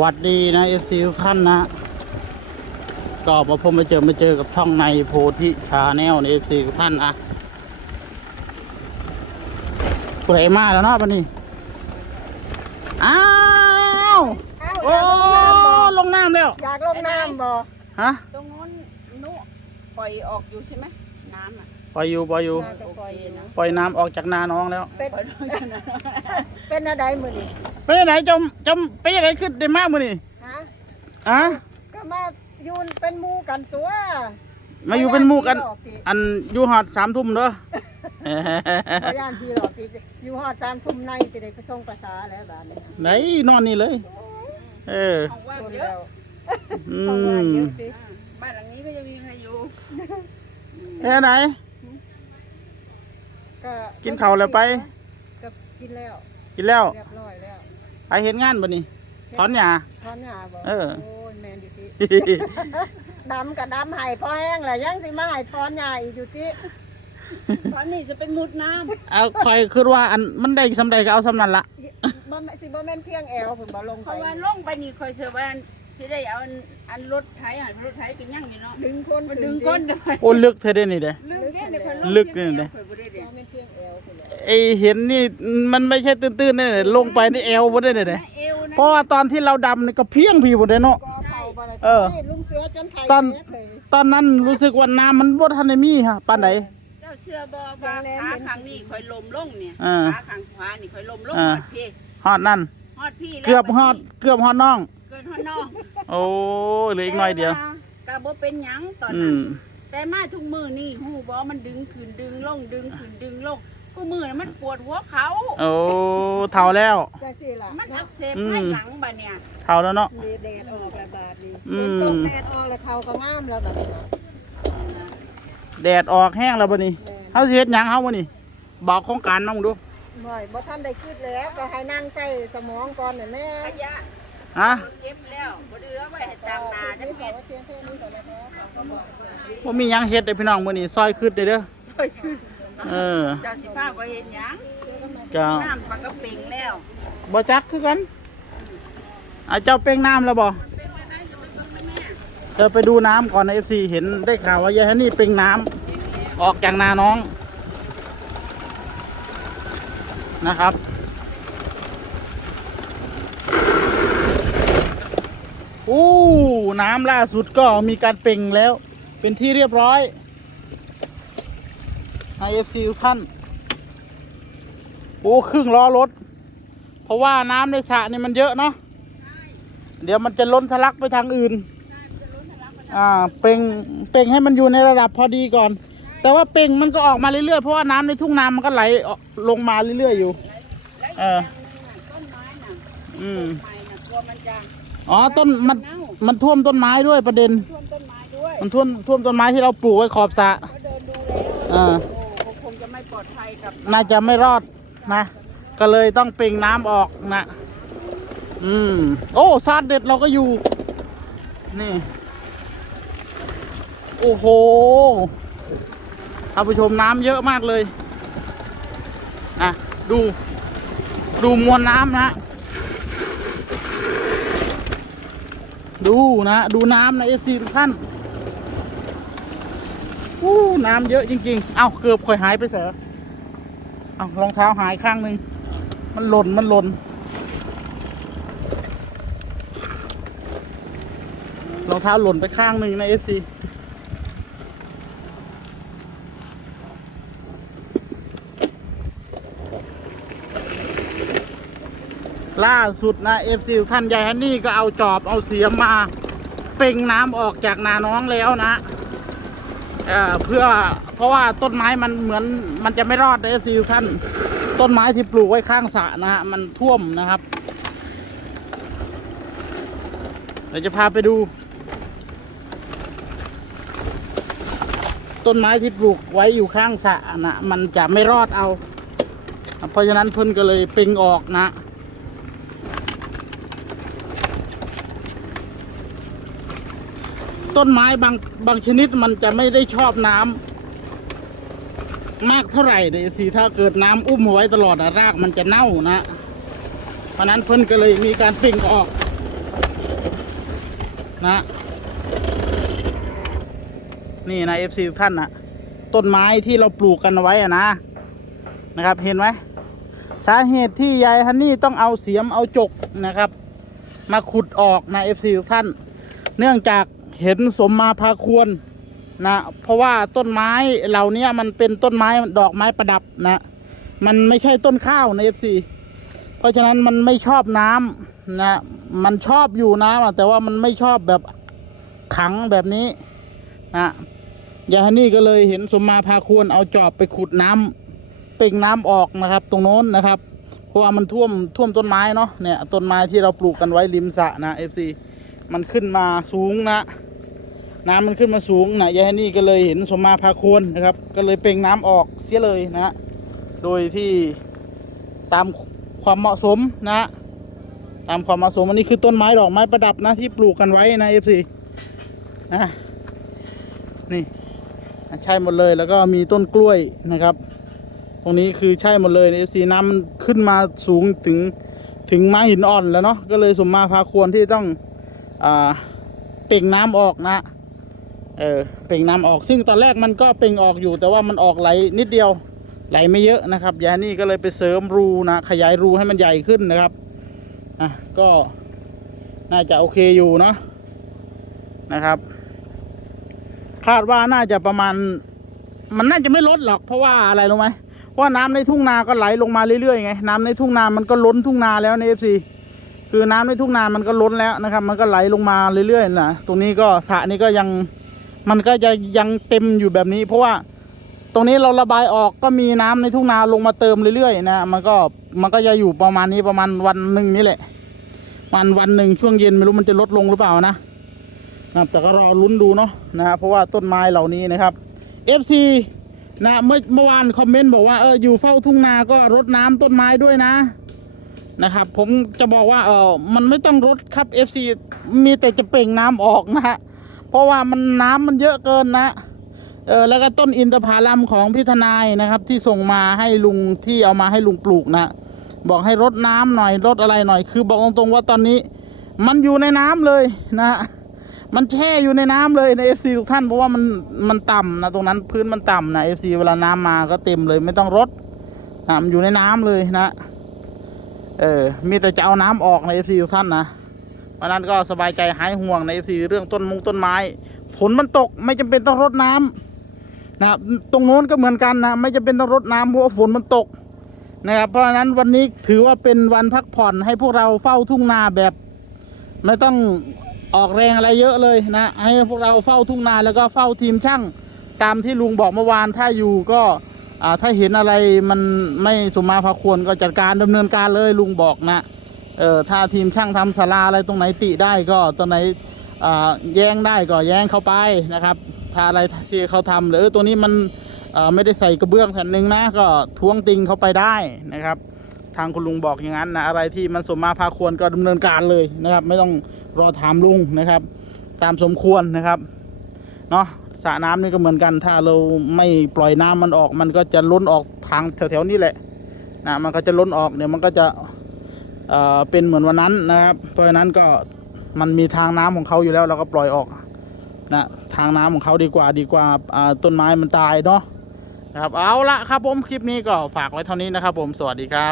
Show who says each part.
Speaker 1: วัสดีนะเอฟซีทุกท่านนะก็มาพบมาเจอมาเจอกับช่องในโพธิชาแนลในเอฟซีทุกท่านนะผู้ใดมาแล้วเนาะปันนี้ อ้าว โอ้ ลงน้ำแล้ว
Speaker 2: อยากลงน้ำบ่
Speaker 1: ฮะ
Speaker 3: ตรงโน้นนุปล่อยออกอยู่ใช่ไหมน้ำอะ
Speaker 1: ป ล่อยอยู่ปล่อยอยู่
Speaker 2: น่าจะปล่อยอยู่นะ
Speaker 1: ปล่อยน้ำออกจากนาน้องแล้ว
Speaker 2: เป็น
Speaker 3: ปล่อยลงจากนั้น
Speaker 2: เป็นอะไรมือนี่
Speaker 1: ไปไหนจมจมไปไหนขึ้นได้มากมือนี่
Speaker 2: ฮะ
Speaker 1: อะ
Speaker 2: ก็มาอยูนเป็นหมูกันตัว
Speaker 1: มาอยู่เป็นหมู่กัน
Speaker 2: บ่ย่าผีหลอก
Speaker 1: อันอยู่หอดสามทุ่มเด้อ
Speaker 2: ติบ่ย่านพี่หลอกติอยู่ฮอดสามทุ่มในจะได้ไปส่งภาษาแล้วบาดนี้
Speaker 1: ไหนนอนนี่เลย เออ
Speaker 3: ของว่าง
Speaker 2: โดน
Speaker 3: เย
Speaker 2: แล้
Speaker 3: อะ
Speaker 2: ว
Speaker 1: อื
Speaker 2: เข้ามาเย
Speaker 1: ม
Speaker 2: อะสิ
Speaker 3: อ่าบ้านหลังนี้ก็จะมีใครอยู่
Speaker 1: เอ้ไหน
Speaker 2: ก็
Speaker 1: กินข้าวแล้วไป
Speaker 2: ก็กินแล้ว
Speaker 1: กินแล้ว
Speaker 2: เรียบร้อยแล้ว
Speaker 1: ไปเห็นงานบ่นี่ถอนหญ้า
Speaker 2: ทอนหญ้าบ่
Speaker 1: เออ
Speaker 2: โอ้ยแม่นดิติดำกับดำให้พอแห้งแล้วยังสิมาให้ทอนหญ้าอีกอยู่ติ
Speaker 3: ตอนนี้จะเป็นมุดน้
Speaker 1: เอาคอยคือว่าอันมันได้สำใดก็เอาสำนั้นละ
Speaker 2: บ่แม่นสิบ่แม่นเพียงแอวเพิ่นบ่ลงำ
Speaker 3: เพ
Speaker 2: ไป
Speaker 3: ราะว่าลงไปนี่คอยเชื่อว่า สิได้เอาอันอันรถไถอะรถไถเป็นยังอยู่เนาะ
Speaker 2: ดึงคน
Speaker 3: มัน
Speaker 2: ขึ้
Speaker 3: ดึง
Speaker 2: สิ
Speaker 3: ก้นด้วย
Speaker 1: โอ้ลึกเธอได้นี่เด้
Speaker 3: ลึกเนี่ยเดี๋ยวคอยลง
Speaker 1: ลึกเนี่ยเด้
Speaker 3: คอยบ่ได้เดี๋ยว
Speaker 2: บ่แม่นเพียงแอวเพิ่นแหละ
Speaker 1: ไอเห็นนี่มันไม่ใช่ตื้นๆนี่ลงไปนี่เอวบ่ได้เด้
Speaker 3: นะเอวนะ
Speaker 1: เพราะว่าตอนที่เราดำนี่ก็เพียงพี่บ่ได้เนาะ
Speaker 2: ก็เผาบ่ได้
Speaker 1: เออ
Speaker 2: นี่ลุงเสือจนไข่
Speaker 1: ตอน
Speaker 2: แตกเลย
Speaker 1: ตอนนั้นรู้สึกว่าน้ำมันบ่ทันได้มีฮะปานใด
Speaker 3: เจ้าเชื่อบ่ว่าขาข้างนี้คอยลมลงเนี่ย
Speaker 1: อ่า
Speaker 3: ขาข้างขวานี่คอยลมลง
Speaker 1: อ่า
Speaker 3: ฮอดพี่
Speaker 1: ฮอดนั่น
Speaker 3: ฮอดพี่แล้ว
Speaker 1: เกือบฮอดเกือบฮอดน้อง
Speaker 3: เกินฮอดน้อง
Speaker 1: โอ้เหลืออีกหน่อยเดียว
Speaker 3: แต่าก็บ่เป็นหยังตอน
Speaker 1: อื
Speaker 3: นั้น
Speaker 1: ม
Speaker 3: แต่มาทุกมือนี่หูบอมันดึงขึ้นดึงลงดึงขึ้นดึงลงกูมือน่ะมันปวดหัวเขา
Speaker 1: โอ้เท่าแล้ว
Speaker 2: จังซี่ล่ะ
Speaker 3: มันอั
Speaker 2: เนาะ
Speaker 3: กเสบ
Speaker 1: อืม
Speaker 3: ให้หลังบ่เนี่ย
Speaker 1: เท่าแล้วเนาะ
Speaker 2: นี่แดดออกแล้วบาดนี้
Speaker 1: อื
Speaker 2: ฝ
Speaker 1: ม
Speaker 2: นตกแดดออกแล้วเขาก็งามแล้วบัดนี้เนาะ
Speaker 1: แดดออกแห้งแล้วบ่นี่
Speaker 2: แม่น
Speaker 1: เฮาสิเฮ็ดหยังเฮาบ่นี่บอกโครงการน้องดู
Speaker 2: บ่อยบ่ทันได้คิดแล้วก็ให้นั่งใส่สมองก่อนน่ะแม่
Speaker 3: ขยะ
Speaker 1: ฮะ
Speaker 3: เก็บแล้วบ่เหลือไว้ให้ตามนาจัง
Speaker 2: เม็
Speaker 3: เม็
Speaker 2: ด
Speaker 3: ด
Speaker 2: เพียงแค่นี้ก่อนแล้วเขาก็บอกว่า
Speaker 1: บ่มีหยังเฮ็ดเด้อพี่น้องมื้อนี้ซอยขึ้นเด้อเด้อ
Speaker 3: ค่อยขึ้น
Speaker 1: เออ
Speaker 3: เจ้าสิพาก็เห็นหยัง
Speaker 1: ก็
Speaker 3: น้ำมันก็เป่งแล้ว
Speaker 1: บ่จักคือกันอาเจ้าเป้งน้ำแล้วบ่เออไปดูน้ำก่อนนะ FC เห็นได้ข่าวว่ายายฮันนี่เป้งน้ำออกจากนาน้องนะครับ อู้น้ำล่าสุดก็มีการเป่งแล้ว เป็นที่เรียบร้อยไอเอฟซีทุกท่าน โอ้ครึ่งล้อรถ เพราะว่าน้ำในสระนี่มันเยอะเนาะเดี๋ยวมันจะล้นทะลักไปทางอื่น อ่า เป่ง เป่งให้มันอยู่ในระดับพอดีก่อน แต่ว่าเป่งมันก็ออกมาเรื่อยๆ เพราะว่าน้ำในทุ่งนามันก็ไหลลงมาเรื่อยๆอยู่ เออ
Speaker 3: ต้นไม้น่ะ
Speaker 1: อืม
Speaker 3: ไม้น่ะกลัวมันจะ
Speaker 1: อ๋อต้นมัน
Speaker 3: เน่า
Speaker 1: มันท่วมต้นไม้ด้วยประเด็น
Speaker 3: ท่วมต้นไม้ด้วย
Speaker 1: มันท่วมท่วมต้นไม้ที่เราปลูกไว้ขอบสระ
Speaker 3: ก็เดินดูแล้ว
Speaker 1: เออ
Speaker 3: โอ้คงจะไม่ปลอดภัยกับ
Speaker 1: น่าจะไม่รอดนะ ก็เลยต้องเป่งน้ำออกนะอืม โอ้ซาดเด็ดเราก็อยู่ นี่ โอ้โหท่านผู้ชมน้ำเยอะมากเลย อะ ดู ดูมวลน้ำนะ ดูนะ ดูน้ำนะเอฟซีทุกท่านอู้น้ำเยอะจริง ๆ เอ้าเกือบค่อยหายไปเสียเอารองเท้าหายข้างหนึ่งมันหล่นมันหล่นรองเท้าหล่นไปข้างหนึ่งนะเอฟซี ล่าสุดนะเอฟซีท่านใหญ่ฮันนี่ก็เอาจอบเอาเสียมมาเป่งน้ำออกจากนาน้องแล้วนะเอ่อเพื่อเพราะว่าต้นไม้มันเหมือนมันจะไม่รอดเอฟซีท่านต้นไม้ที่ปลูกไว้ข้างสระนะฮะมันท่วมนะครับเดี๋ยวจะพาไปดู ต้นไม้ที่ปลูกไว้อยู่ข้างสระนะมันจะไม่รอดเอา เพราะฉะนั้นเพิ่นก็เลยเป่งออกนะ ต้นไม้บางบางชนิดมันจะไม่ได้ชอบน้ำมากเท่าไหร่เลยสิถ้าเกิดน้ำอุ้มเอาไว้ตลอดอะรากมันจะเน่านะเพราะนั้นเพิ่นก็เลยมีการเป่งออก นะ นี่นะเอฟซีทุกท่านนะต้นไม้ที่เราปลูกกันไว้อะนะนะครับ เห็นไหมสาเหตุที่ยายฮันนี่ต้องเอาเสียมเอาจกนะครับ มาขุดออกนะเอฟซีทุกท่าน เนื่องจาก เห็นสมมาพาควรนะ เพราะว่าต้นไม้เหล่านี้มันเป็นต้นไม้ดอกไม้ประดับนะ มันไม่ใช่ต้นข้าวในเอฟซีเพราะฉะนั้นมันไม่ชอบน้ำนะ มันชอบอยู่น้ำแต่ว่ามันไม่ชอบแบบขังแบบนี้นะยาฮันนี่ก็เลยเห็นสมมาพาควรเอาจอบไปขุดน้ำเป่งน้ำออกนะครับ ตรงโน้นนะครับ เพราะว่ามันท่วมท่วมต้นไม้เนาะเนี่ยต้นไม้ที่เราปลูกกันไว้ริมสระนะเอฟซีมันขึ้นมาสูงนะ น้ำมันขึ้นมาสูงนะยายฮันนี่ก็เลยเห็นสมมาพาควรนะครับ ก็เลยเป่งน้ำออกเสียเลยนะโดยที่ตามความเหมาะสมนะ ตามความเหมาะสมอันนี้คือต้นไม้ดอกไม้ประดับนะที่ปลูกกันไว้นะเอฟซีนะนี่ใช่หมดเลยแล้วก็มีต้นกล้วยนะครับ ตรงนี้คือใช่หมดเลยในเอฟซีน้ำมันขึ้นมาสูงถึงถึงไม้หินอ่อนแล้วเนาะก็เลยสมมาพาควรที่ต้องอ่าเป่งน้ำออกนะ เออเป่งน้ำออกซึ่งตอนแรกมันก็เป่งออกอยู่ แต่ว่ามันออกไหลนิดเดียวไหลไม่เยอะนะครับยานี่ก็เลยไปเสริมรูนะขยายรูให้มันใหญ่ขึ้นนะครับอะก็น่าจะโอเคอยู่เนาะนะครับ คาดว่าน่าจะประมาณ มันน่าจะไม่ลดหรอก เพราะว่าอะไรรู้ไหมเพราะว่าน้ำในทุ่งนาก็ไหลลงมาเรื่อยๆไงน้ำในทุ่งนามันก็ล้นทุ่งนาแล้วในเอฟซีคือน้ำในทุ่งนามันก็ล้นแล้วนะครับ มันก็ไหลลงมาเรื่อยๆนะตรงนี้ก็สระนี้ก็ยัง มันก็จะยังเต็มอยู่แบบนี้ เพราะว่าตรงนี้เราระบายออกก็มีน้ำในทุ่งนาลงมาเติมเรื่อยๆนะมันก็มันก็จะอยู่ประมาณนี้ประมาณวันหนึ่งนี่แหละวันวันหนึ่งช่วงเย็นไม่รู้มันจะลดลงหรือเปล่านะนะครับแต่ก็รอลุ้นดูเนาะนะเพราะว่าต้นไม้เหล่านี้นะครับ FC นะเมื่อเมื่อวานคอมเมนต์บอกว่าเอออยู่เฝ้าทุ่งนาก็รดน้ำต้นไม้ด้วยนะนะครับ ผมจะบอกว่าเออมันไม่ต้องรดครับ FC มีแต่จะเปล่งน้ำออกนะฮะ เพราะว่ามันน้ำมันเยอะเกินนะ เออแล้วก็ต้นอินทผลัมของพี่ทนายนะครับ ที่ส่งมาให้ลุงที่เอามาให้ลุงปลูกนะ บอกให้รดน้ำหน่อยรดอะไรหน่อย คือบอกตรงๆว่าตอนนี้ มันอยู่ในน้ำเลยนะมันแช่อยู่ในน้ำเลยในเอฟซีทุกท่านเพราะว่ามันมันต่ำนะตรงนั้นพื้นมันต่ำนะเอฟซีเวลาน้ำมาก็เต็มเลย ไม่ต้องรดนะมันอยู่ในน้ำเลยนะ เออมีแต่จะเอาน้ำออกในเอฟซีทุกท่านนะ เพราะฉะนั้นก็สบายใจหายห่วงในเอฟซีเรื่องต้นมงต้นไม้ ฝนมันตกไม่จำเป็นต้องรดน้ำนะครับตรงโน้นก็เหมือนกันนะไม่จำเป็นต้องรดน้ำเพราะว่าฝนมันตกนะครับเพราะฉะนั้นวันนี้ถือว่าเป็นวันพักผ่อนให้พวกเราเฝ้าทุ่งนาแบบ ไม่ต้องออกแรงอะไรเยอะเลยนะ ให้พวกเราเฝ้าทุ่งนาแล้วก็เฝ้าทีมช่างตามที่ลุงบอกเมื่อวานถ้าอยู่ก็ถ้าเห็นอะไรมันไม่สมมาพาควรก็จัดการดำเนินการเลยลุงบอกนะ เออถ้าทีมช่างทำศาลาอะไรตรงไหนติได้ก็ตรงไหนอ่าแย้งได้ก็แย้งเข้าไปนะครับ ถ้าอะไรที่เขาทำหรือตัวนี้มันเอ่อไม่ได้ใส่กระเบื้องแผ่นหนึ่งนะก็ท้วงติงเข้าไปได้นะครับ ทางคุณลุงบอกอย่างนั้นนะอะไรที่มันสมมาพาควรก็ดำเนินการเลยนะครับ ไม่ต้องรอถามลุงนะครับ ตามสมควรนะครับเนาะสระน้ำนี่ก็เหมือนกัน ถ้าเราไม่ปล่อยน้ำมันออก มันก็จะล้นออกทางแถวๆนี้แหละนะมันก็จะล้นออกเดี๋ยวมันก็จะ เป็นเหมือนวันนั้นนะครับ เพราะฉะนั้นก็มันมีทางน้ำของเขาอยู่แล้วเราก็ปล่อยออกนะทางน้ำของเขาดีกว่าดีกว่าอ่าต้นไม้มันตายเนาะนะครับเอาละครับผมคลิปนี้ก็ฝากไว้เท่านี้นะครับผมสวัสดีครับ